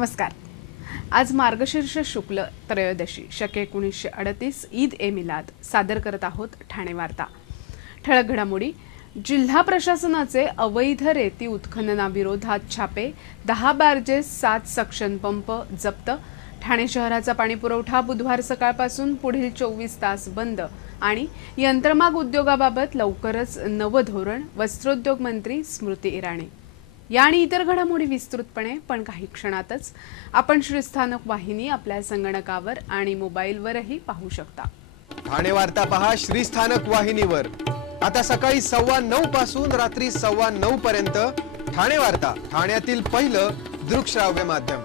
नमस्कार। आज मार्गशीर्ष शुक्ल त्रयोदशी शके 1938 ईद ए मिलाद सादर करत आहोत ठाणे वार्ता। ठळक घडामोडी। जिल्हा प्रशासनाचे अवैध रेती उत्खननाविरोधात छापे, 10 बार्जेस 7 सक्शन पंप जप्त। ठाणे शहराचा पाणी पुरवठा बुधवार सकाळपासून पुढील 24 तास बंद आणि यंत्रमाग उद्योगाबाबत लवकरच नवं धोरण। वस्त्रोद्योग मंत्री स्मृती इराणी। या आणि इतर घडामोडी विस्तृतपणे पण काही क्षणातच आपण श्रीस्थानक वाहिनी आपल्या संगणकावर आणि मोबाईलवरही पाहू शकता। ठाणे वार्ता पहा श्रीस्थानक वाहिनीवर। आता सकाळी 9:15 पासून रात्री 9:15 पर्यंत ठाणे वार्ता, ठाण्यातील पहिलं दृकश्राव्य माध्यम।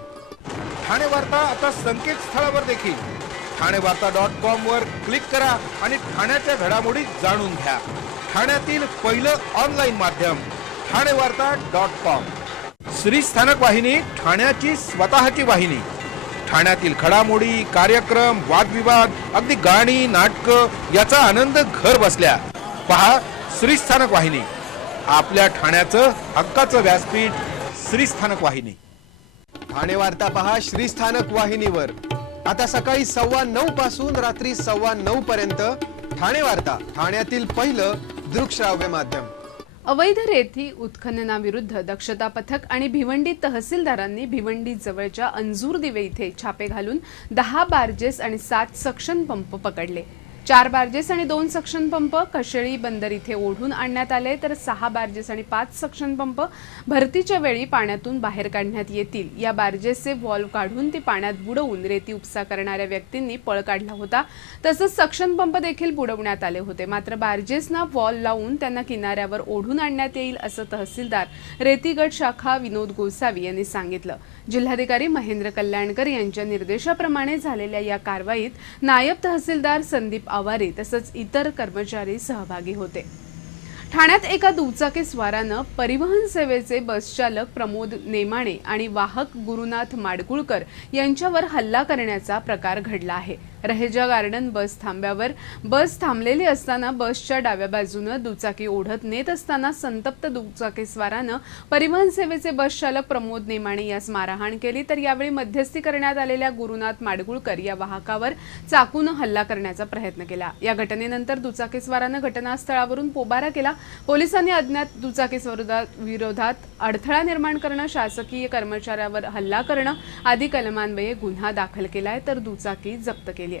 ठाणे वार्ता आता संकेतस्थळावर देखील ठाणेवार्ता.com वर क्लिक करा आणि ठाण्याच्या घडामोडी जाणून घ्या। ठाण्यातील पहिलं ऑनलाईन माध्यम ठाणेवार्ता.com। श्रीस्थानक वाहिनी ठाण्याची स्वतःची वाहिनी। ठाण्यातील घडामोडी, कार्यक्रम, वादविवाद, अगदी गाणी, नाटक याचा आनंद घर बसल्या पहा श्रीस्थानक वाहिनी। आपल्या ठाण्याचं हक्काचं व्यासपीठ श्रीस्थानक वाहिनी। ठाणे वार्ता पहा श्रीस्थानक वाहिनीवर। आता सकाळी 9:15 पासून रात्री 9:15 पर्यंत ठाणे वार्ता, ठाण्यातील पहिलं दृकश्राव्य माध्यम। अवैध रेती उत्खननाविरुद्ध दक्षता पथक आणि भिवंडी तहसीलदारांनी भिवंडी जवळच्या अंजूर दिवे इथे छापे घालून 10 बार्जेस आणि 7 सक्शन पंप पकडले। 4 बार्जेस आणि 2 सक्शन पंप कशेळी बंदर इथे ओढून आणण्यात आले, तर 6 बार्जेस आणि 5 सक्शन पंप भरतीच्या वेळी पाण्यातून बाहेर काढण्यात येतील। या बार्जेसचे व्हॉल्व काढून ती पाण्यात बुडवून रेती उपसा करणाऱ्या व्यक्तींनी पळ काढला होता। तसंच सक्शन पंप देखील बुडवण्यात आले होते, मात्र बार्जेसना व्हॉल्व लावून त्यांना किनाऱ्यावर ओढून आणण्यात येईल असं तहसीलदार रेती गट शाखा विनोद गोसावी यांनी सांगितलं। जिल्हाधिकारी महेंद्र कल्याणकर यांच्या निर्देशाप्रमाणे झालेल्या या कारवाईत नायब तहसीलदार संदीप आवारे तसंच इतर कर्मचारी सहभागी होते। ठाण्यात एका दुचाकीस्वारानं परिवहन सेवेचे बसचालक प्रमोद नेमाणे आणि वाहक गुरुनाथ माडगुळकर यांच्यावर हल्ला करण्याचा प्रकार घडला आहे। रहेजा गार्डन बस थांब्यावर बस थांबलेली असताना बसच्या डाव्या बाजूने दुचाकी ओढत नेत असताना संतप्त दुचाकीस्वारानं परिवहन सेवेचे बसचालक प्रमोद नेमाणे यास मारहाण केली, तर यावेळी मध्यस्थी करण्यात आलेल्या गुरुनाथ माडगुळकर या वाहकावर चाकून हल्ला करण्याचा प्रयत्न केला। या घटनेनंतर दुचाकीस्वारानं घटनास्थळावरून पोबारा केला। पोलिसांनी अज्ञात दुचाकीस्वाराविरोधात अडथळा निर्माण करणं, शासकीय कर्मचाऱ्यावर हल्ला करणं आदी कलमान्वये गुन्हा दाखल केलाय, तर दुचाकी जप्त केली।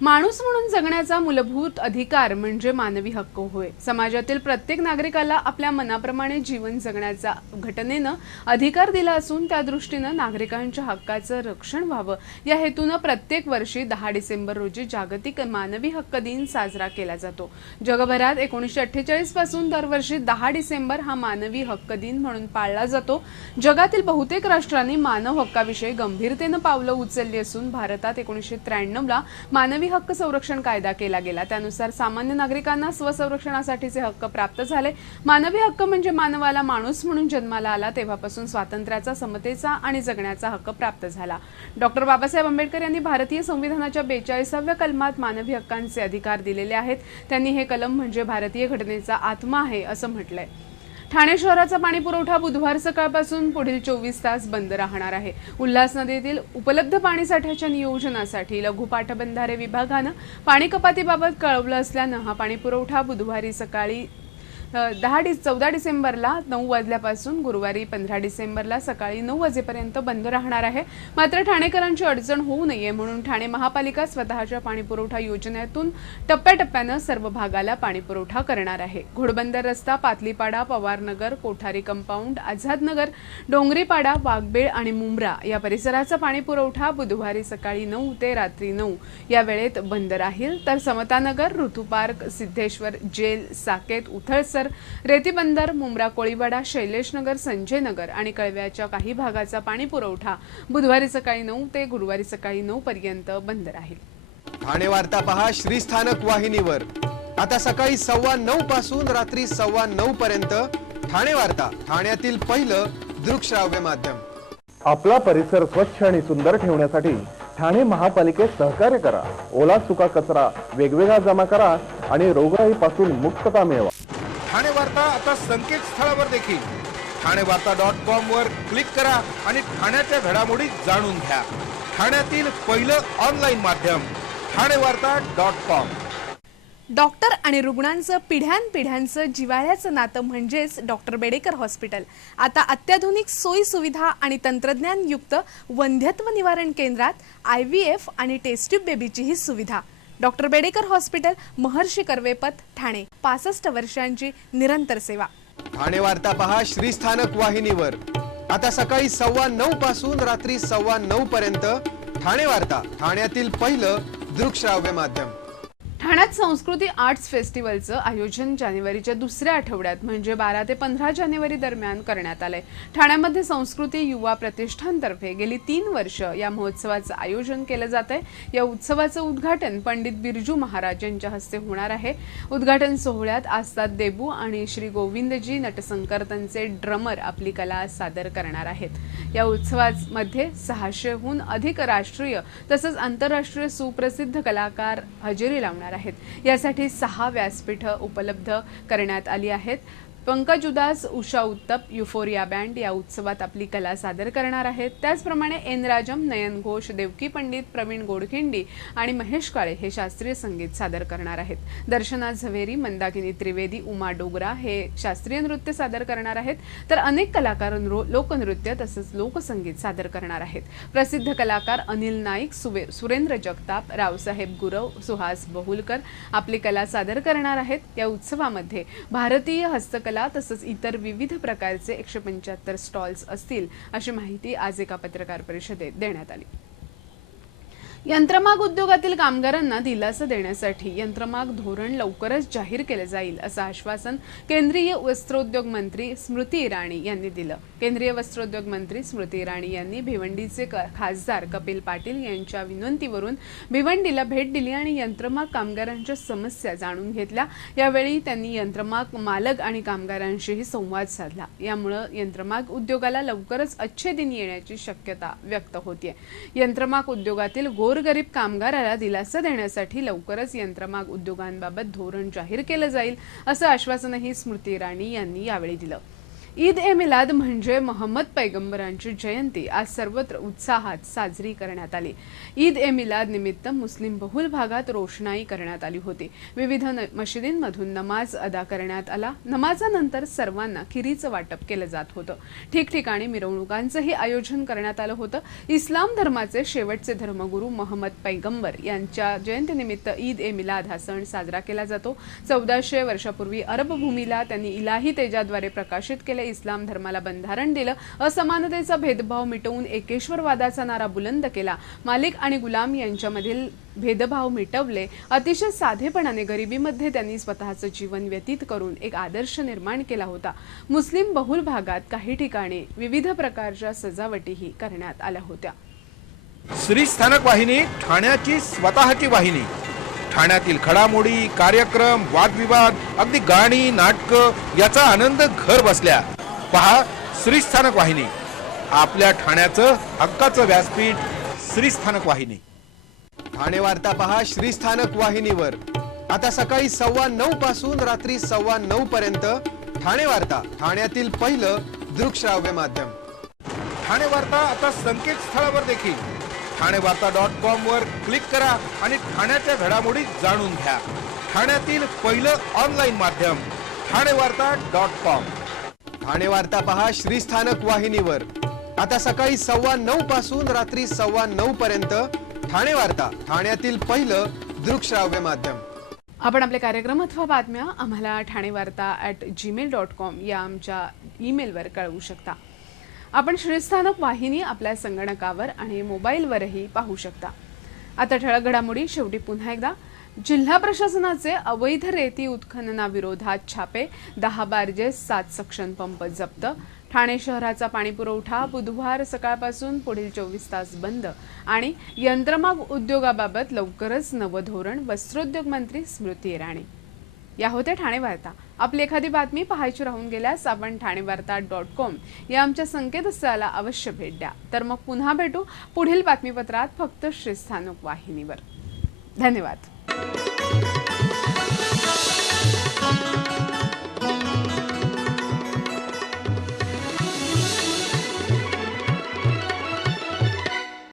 माणूस म्हणून जगण्याचा मूलभूत अधिकार म्हणजे मानवी हक्क होय। समाजातील प्रत्येक नागरिकाला आपल्या मनाप्रमाणे जीवन जगण्याचा घटनेनं अधिकार दिला असून त्या दृष्टीनं नागरिकांच्या हक्काचं रक्षण व्हावं या हेतूनं प्रत्येक वर्षी 10 डिसेंबर रोजी जागतिक मानवी हक्क दिन साजरा केला जातो। जगभरात 1948 पासून दरवर्षी 10 डिसेंबर हा मानवी हक्क दिन म्हणून पाळला जातो। जगातील बहुतेक राष्ट्रांनी मानव हक्काविषयी गंभीरतेनं पावलं उचलली असून भारतात 1993 ला मानवी हक्क संरक्षण कायदा केला गेला। त्यानुसार सामान्य नागरिकांना स्वसंरक्षणासाठीचे हक्क प्राप्त झाले। मानवी हक्क म्हणजे मानवाला माणूस म्हणून जन्माला आला तेव्हापासून स्वातंत्र्याचा, समतेचा आणि जगण्याचा हक्क प्राप्त झाला। डॉक्टर बाबासाहेब आंबेडकर यांनी भारतीय संविधानाच्या 42व्या कलमात मानवी हक्कांचे अधिकार दिलेले आहेत। त्यांनी हे कलम म्हणजे भारतीय घटनेचा आत्मा आहे असं म्हटलंय। ठाणे शहराचा पाणी पुरवठा बुधवार सकाळपासून पुढील 24 तास बंद राहणार आहे। उल्हास नदीतील उपलब्ध पाणीसाठ्याच्या नियोजनासाठी लघु पाटबंधारे विभागानं पाणी कपातीबाबत कळवलं असल्यानं हा पाणी पुरवठा बुधवारी सकाळी 14 डिसेंबरला 9 वाजल्यापासून गुरुवारी 15 डिसेंबरला सकाळी 9 वाजेपर्यंत बंद राहणार आहे। मात्र ठाणेकरांची अडचण होऊ नये म्हणून ठाणे महापालिका स्वतःच्या पाणी पुरवठा योजनेतून टप्प्याटप्प्यानं सर्व भागाला पाणी पुरवठा करणार आहे। घोडबंदर रस्ता, पातलीपाडा, पवारनगर, कोठारी कंपाऊंड, आझादनगर, डोंगरीपाडा, वाघबेळ आणि मुंब्रा या परिसराचा पाणी पुरवठा बुधवारी सकाळी 9 ते रात्री 9 या वेळेत बंद राहील, तर समतानगर, ऋतू पार्क, सिद्धेश्वर, जेल, साकेत, उथळसर, रेती बंदर, मुंब्रा, कोळीवाडा, शैलेशनगर, संजय नगर आणि कळव्याच्या काही भागाचा पाणी पुरवठा बुधवारी सकाळी 9 ते गुरुवारी सकाळी 9 पर्यंत बंद राहील। ठाणे वार्ता पहा श्रीस्थानक वाहिनीवर। आता सकाळी 9:15 पासून रात्री 9:15 पर्यंत ठाणे वार्ता, ठाण्यातील पहिलं दृकश्राव्य माध्यम। आपला परिसर स्वच्छ आणि सुंदर ठेवण्यासाठी ठाणे महापालिकेत सहकार्य करा। ओला सुका कचरा वेगवेगळा जमा करा आणि रोगराईपासून मुक्तता मिळवा। ठाणे वार्ता आता संकेतस्थळावर देखील ठाणेवार्ता.com वर क्लिक करा आणि ठाण्याच्या घडामोडी जाणून घ्या. ठाण्यातील पहिलं ऑनलाईन माध्यम ठाणेवार्ता.com. डॉक्टर आणि रुग्णांचं पिढ्यानपिढ्यांचं जिव्हाळ्याचं नातं म्हणजेच डॉक्टर बेडेकर हॉस्पिटल. आता अत्याधुनिक सोयी सुविधा आणि तंत्रज्ञानयुक्त वंध्यत्व निवारण केंद्रात IVF आणि टेस्ट ट्यूब बेबीचीही सुविधा. डॉक्टर बेडेकर हॉस्पिटल, महर्षी कर्वे पथ, ठाणे. 65 वर्षांची निरंतर सेवा. ठाणे वार्ता पहा श्रीस्थानक वाहिनीवर. आता सकाळी 9:15 पासून रात्री 9:15 पर्यंत ठाणे वार्ता, ठाण्यातील पहिलं दृकश्राव्य माध्यम. ठाण्यात संस्कृती आर्ट्स फेस्टिवलचं आयोजन जानेवारीच्या दुसऱ्या आठवड्यात म्हणजे 12 ते 15 जानेवारी दरम्यान करण्यात आलंय. ठाण्यामध्ये संस्कृती युवा प्रतिष्ठानतर्फे गेली 3 वर्ष या महोत्सवाचं आयोजन केलं जात आहे. या उत्सवाचं उद्घाटन पंडित बिरजू महाराज यांच्या हस्ते होणार आहे. उद्घाटन सोहळ्यात आस्ताद देबू आणि श्री गोविंदजी नटसंकर्तनचे ड्रमर आपली कला सादर करणार आहेत. या उत्सवामध्ये 600हून अधिक राष्ट्रीय तसंच आंतरराष्ट्रीय सुप्रसिद्ध कलाकार हजेरी लावणार आहेत. यासाठी 6 व्यासपीठ उपलब्ध करण्यात आली आहेत. पंकज उदास, उषा उत्तप, युफोरिया बँड या उत्सवात आपली कला सादर करणार आहेत. त्याचप्रमाणे एन राजम, नयन घोष, देवकी पंडित, प्रवीण गोडखिंडी आणि महेश काळे हे शास्त्रीय संगीत सादर करणार आहेत. दर्शना झवेरी, मंदाकिनी त्रिवेदी, उमा डोगरा हे शास्त्रीय नृत्य सादर करणार आहेत. तर अनेक कलाकार लोकनृत्य तसंच लोकसंगीत सादर करणार आहेत. प्रसिद्ध कलाकार अनिल नाईक, सुरेंद्र जगताप, रावसाहेब गुरव, सुहास बहुलकर आपली कला सादर करणार आहेत. या उत्सवामध्ये भारतीय हस्तकला तसंच इतर विविध प्रकारचे 175 स्टॉल्स असतील अशी माहिती आज एका पत्रकार परिषदेत देण्यात आली. यंत्रमाग उद्योगातील कामगारांना दिलासा देण्यासाठी यंत्रमाग धोरण लवकरच जाहीर केले जाईल असं आश्वासन केंद्रीय वस्त्रोद्योग मंत्री स्मृती इराणी यांनी दिलं. केंद्रीय वस्त्रोद्योग मंत्री स्मृती इराणी यांनी भिवंडीचे खासदार कपिल पाटील यांच्या विनंतीवरून भिवंडीला भेट दिली आणि यंत्रमाग कामगारांच्या समस्या जाणून घेतल्या. यावेळी त्यांनी यंत्रमाग मालक आणि कामगारांशीही संवाद साधला. यामुळे यंत्रमाग उद्योगाला लवकरच अच्छे दिन येण्याची शक्यता व्यक्त होतीये. यंत्रमाग उद्योगातील गोरगरीब कामगाराला दिलासा देण्यासाठी लवकरच यंत्रमाग उद्योगांबाबत धोरण जाहीर केलं जाईल असं आश्वासनही स्मृती इराणी यांनी यावेळी दिलं. ईद ए मिलाद म्हणजे मोहम्मद पैगंबरांची जयंती आज सर्वत्र उत्साहात साजरी करण्यात आली. ईद ए मिलाद निमित्त मुस्लिम बहुल भागात रोषणाई करण्यात आली होती. विविध मशिदींमधून नमाज अदा करण्यात आला. नमाजानंतर सर्वांना खिरीचं वाटप केलं जात होतं. ठिकठिकाणी मिरवणुकांचंही आयोजन करण्यात आलं होतं. इस्लाम धर्माचे शेवटचे धर्मगुरू मोहम्मद पैगंबर यांच्या जयंतीनिमित्त ईद ए मिलाद हा सण साजरा केला जातो. 1400 वर्षापूर्वी अरब भूमीला त्यांनी इलाही तेजाद्वारे प्रकाशित केले. इस्लाम धर्माला बंधारण दिलं. असमानतेचा भेदभाव मिटवून एकेश्वरवादाचा नारा बुलंद केला. मालिक आणि गुलाम यांच्यामधील भेदभाव मिटवले. अतिशय साधेपणाने गरिबीमध्ये त्यांनी स्वतःचं जीवन व्यतीत करून एक आदर्श निर्माण केला होता. मुस्लिम बहुल भागात काही ठिकाणी विविध प्रकारच्या सजावटीही करण्यात आल्या होत्या. श्रीस्थानक वाहिनी, ठाण्याची स्वतःची वाहिनी. ठाण्यातील घडामोडी, कार्यक्रम, वादविवाद, अगदी गाणी, नाटकं याचा आनंद घर बसल्या. पहा श्रीस्थानक वाहिनी, आपल्या ठाण्याचं हक्काचं व्यासपीठ श्रीस्थानक वाहिनी. ठाणे वार्ता पहा श्रीस्थानक वाहिनीवर. आता सकाळी 9:15 पासून रात्री 9:15 पर्यंत ठाणे वार्ता, ठाण्यातील पहिलं दृकश्राव्य माध्यम. ठाणे वार्ता आता संकेतस्थळावर देखील ठाणेवार्ता.com वर क्लिक करा आणि ठाण्याच्या घडामोडी जाणून घ्या. ठाण्यातील पहिलं ऑनलाईन माध्यम ठाणेवार्ता.com. ठाणे वार्ता पहा श्रीस्थानक वाहिनीवर. आता सकाळी 9:15 पासून रात्री 9:15 पर्यंत ठाणे वार्ता, ठाण्यातील पहिलं दृकश्राव्य माध्यम. आपण आपले कार्यक्रम अथवा बातम्या आम्हाला ठाणेवार्ता@gmail.com या आमच्या ईमेलवर कळवू शकता. आपण श्रीस्थानक वाहिनी आपल्या संगणकावर आणि मोबाईलवरही पाहू शकता. आता ठळक घडामोडी शेवटी पुन्हा एकदा. जिल्हा प्रशासनाचे अवैध रेती उत्खननाविरोधात छापे, 10 बार्जेस, 7 सक्शन पंप जप्त. ठाणे शहराचा पाणीपुरवठा बुधवार सकाळपासून पुढील 24 तास बंद. आणि यंत्रमाग उद्योगाबाबत लवकरच नवं धोरण, वस्त्रोद्योग मंत्री स्मृती इराणी. या होत्या ठाणे वार्ता. आपली एखादी बातमी पाहायची राहून गेल्यास आपण ठाणेवार्ता.com या आमच्या संकेतस्थळाला अवश्य भेट द्या. तर मग पुन्हा भेटू पुढील बातमीपत्रात फक्त श्रीस्थानक वाहिनीवर. धन्यवाद.